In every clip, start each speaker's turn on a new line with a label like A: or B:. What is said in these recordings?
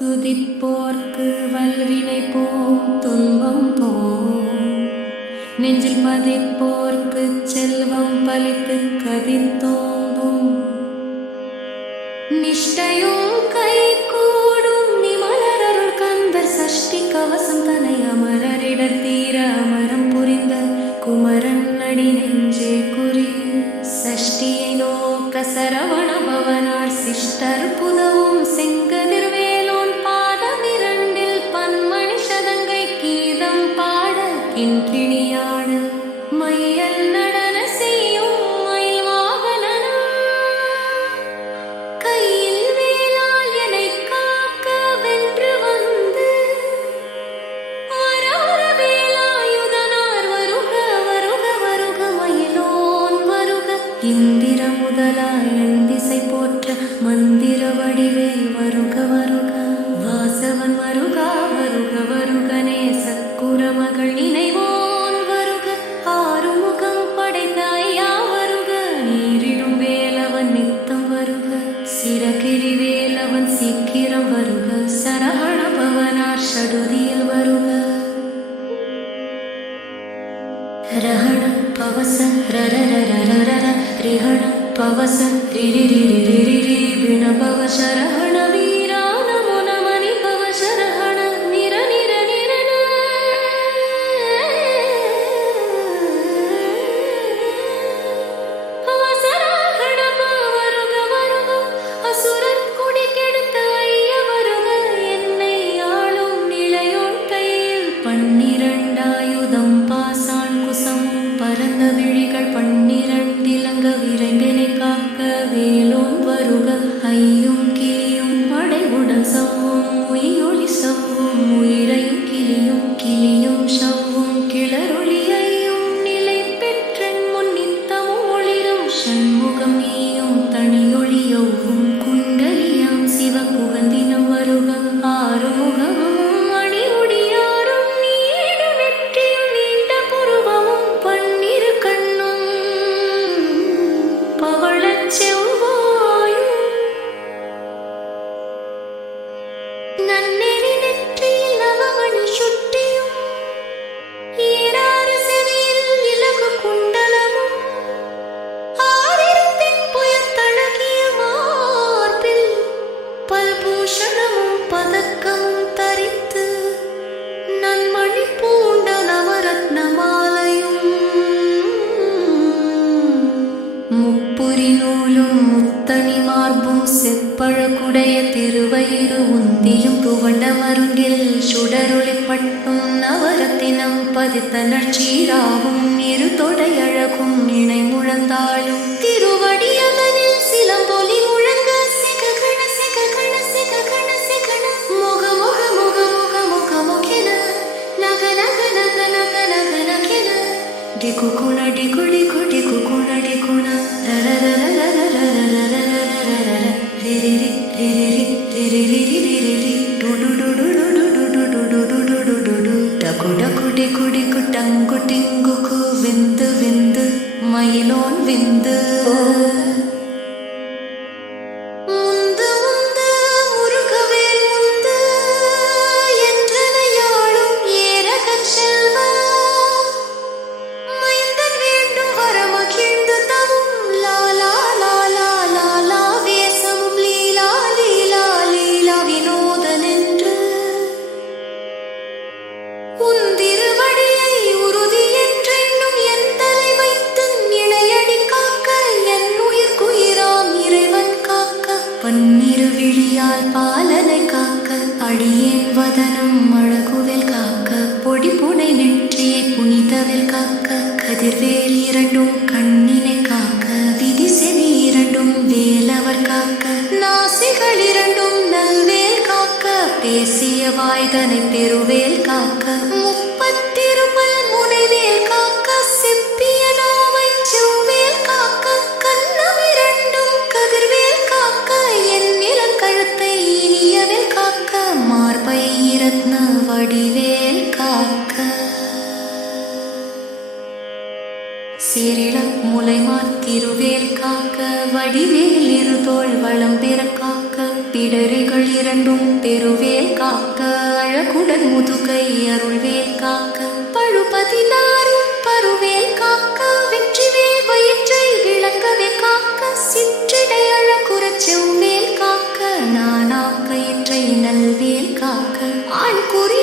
A: துதிப்போர்க்கு வல்வினை போம் துன்பம் போம். நெஞ்சில் பதிப்போர்க்கு செல்வம் பலித்து கதித்தோம்பும் நிஷ்டையும் கை கூடும் நிமலரருள் கந்தர் சஷ்டி கவசம் தனை அமரரிடர் தீர அமரம் புரிந்த குமரன் அடி நெஞ்சே குறி. சஷ்டியை நோக்க சரவண பவனார் சிஷ்டர் புதவும் செங்க என் கிளியான மையல் நடன செய்யும் மயில் வாகனம் கையில் வேளால் என்னை காக்க வென்று வந்து வரார வேலாயுதனார் வருக வருக வருக வடிவே வருக வருக. வாசவன் வருகா யாவும் இரு தொடையழகும் இணை முழந்தாலும் வாயிலோன் விந்து. பாலனை காக்க அடியேன் வதனம் அழகுவில் காக்க பொடி புனை நெற்றியை புனிதவில் காக்க கதிர்வேல் இரண்டும் கண்ணினை காக்க விதி செவி இரண்டும் வேலவர் காக்க நாசிகள் இரண்டும் நல்வேல் காக்க பேசிய வாய்தனை பெருவேல் நிழல் வேல் காக்க. ஆண் குறி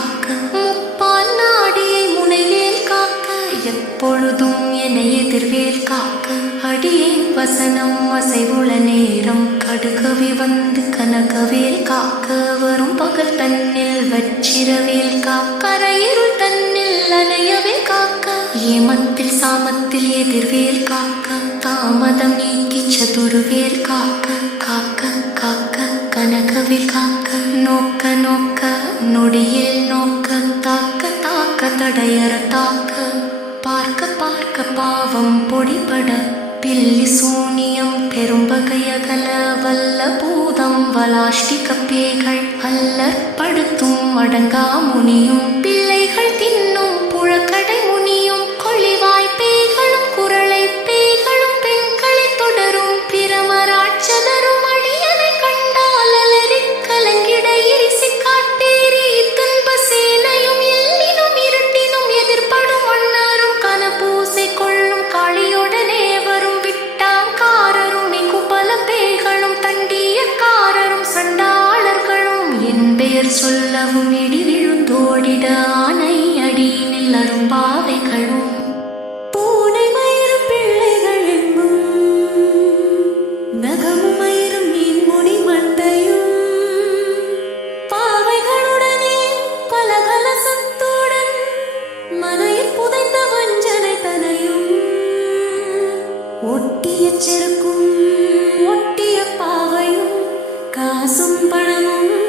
A: காக்க. முப்பால் நாடியை முனைவேல் காக்க. எப்பொழுதும் என எதிர்வேல் காக்க. அடியின் வசனம் அசைவுள நேரம். கடுகவி வந்து கனகவேல் காக்க. வரும் பகல் தன்னில் வச்சிரவேல் காக்கரையிருள் தன்னில் அலையவே காக்க. ஏமத்தில் சாமத்தில் எதிர்வேல் காக்க. தாமதம் நீக்கி சதுருவேல் காக்க. காக்க காக்க கனகவேல் காக்க. நோக்க நோக்க நொடியில் தடையற தாக்க பார்க்க பார்க்க பாவம் பொடிபட பில்லி சூனியம் பெரும்பகையகல வல்ல பூதம் வலாஷ்டிக பேய்கள் அல்லற்படுத்தும் அடங்கா முனியும் பிள்ளைகள் பானையில் புதைந்த வஞ்சனை தனையும். ஒட்டிய செருக்கும் ஒட்டிய பாவையும் காசும் பணமும்.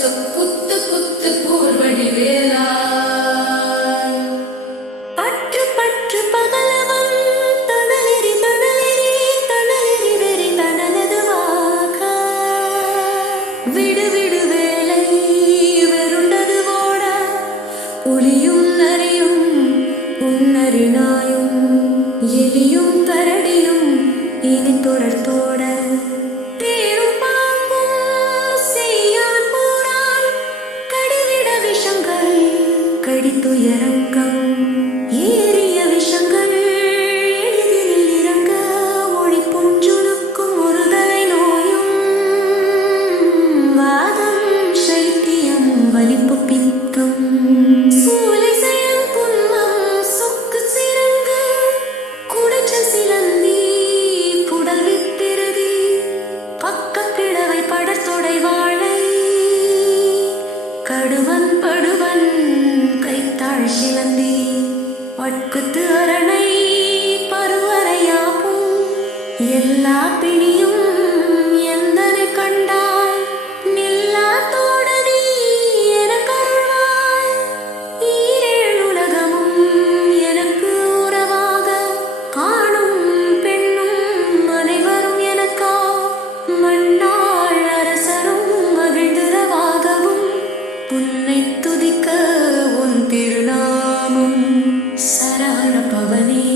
B: கொஞ்சம் குத்து
A: குத்து கஷ்டங்கள் கடித்துயரங்கம். சிலந்தி பட்குத்து அரணை பருவரையாகும் எல்லா பிடி an apology.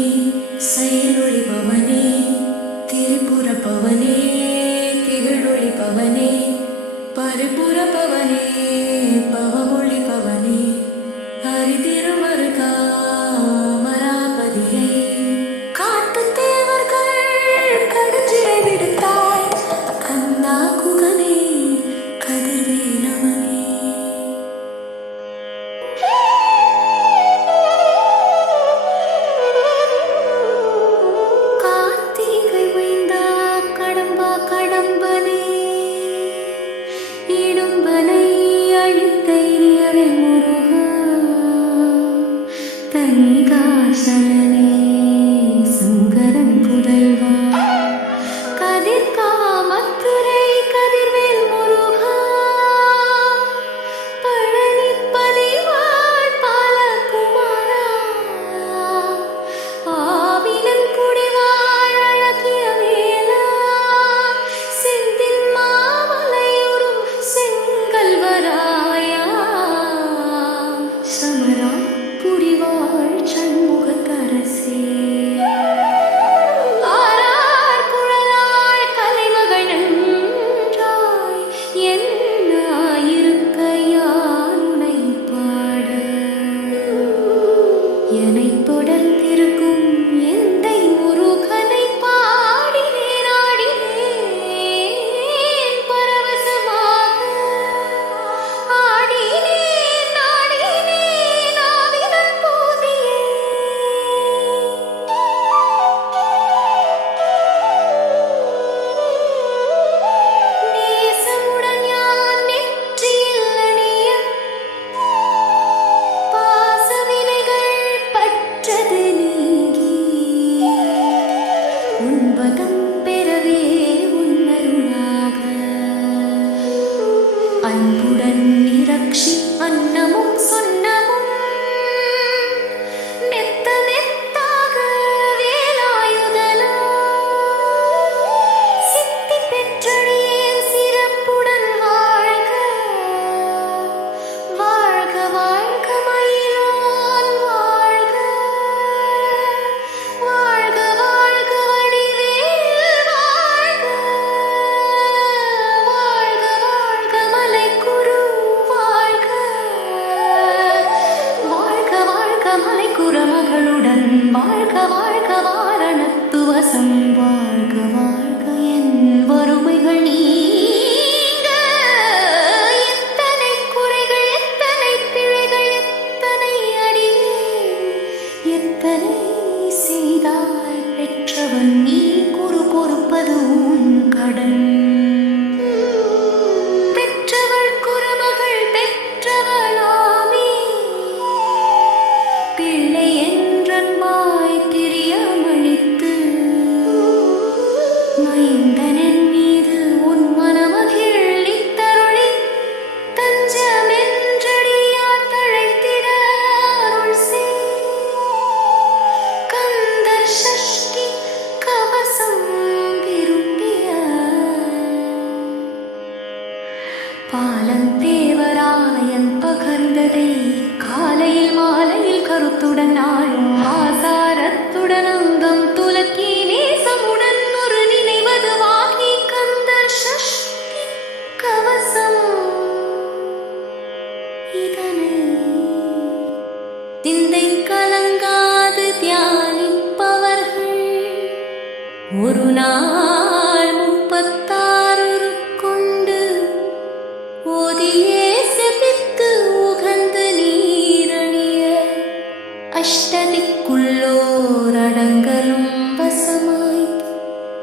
A: அன்புடன் நிரக்ஷி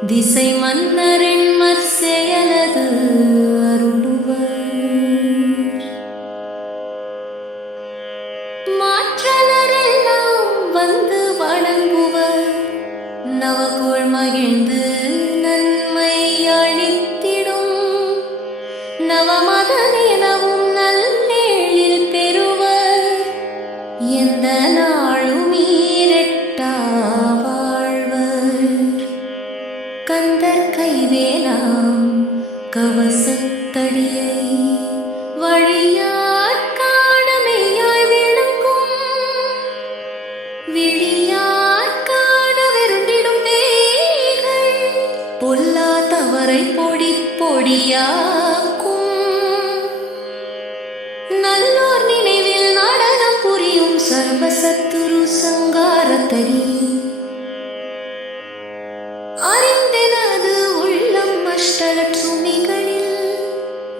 A: திசை மன்னரின் வேலாம் கவசத்தடியே.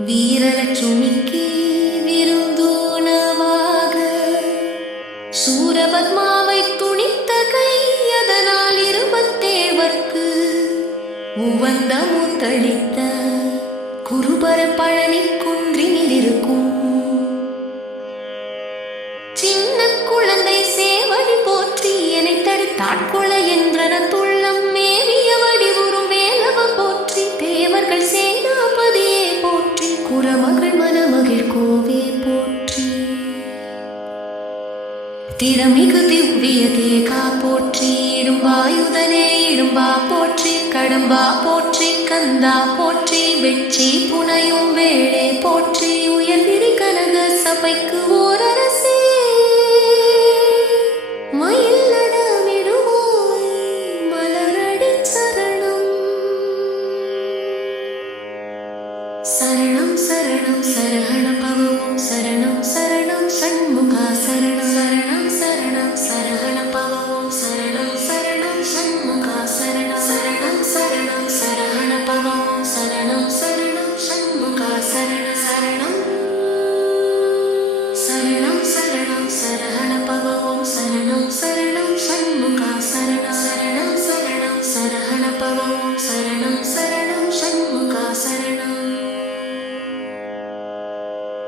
A: வீரலட்சுமிக்கு விருந்தோனமாக சூரபத்மாவை துணித்த கை அதனால் இருபத்தேவர்க்கு உவந்த மூத்தளித்த குருபர பழ திறமிகு திவ்ய தேகா போற்றி. இரும்பாயுதனே இரும்பா போற்றி. கடம்பா போற்றி கந்தா போற்றி. வெற்றி புனையும் வேளே போற்றி. உயர்ந்திரி கனக சபைக்கு ஓ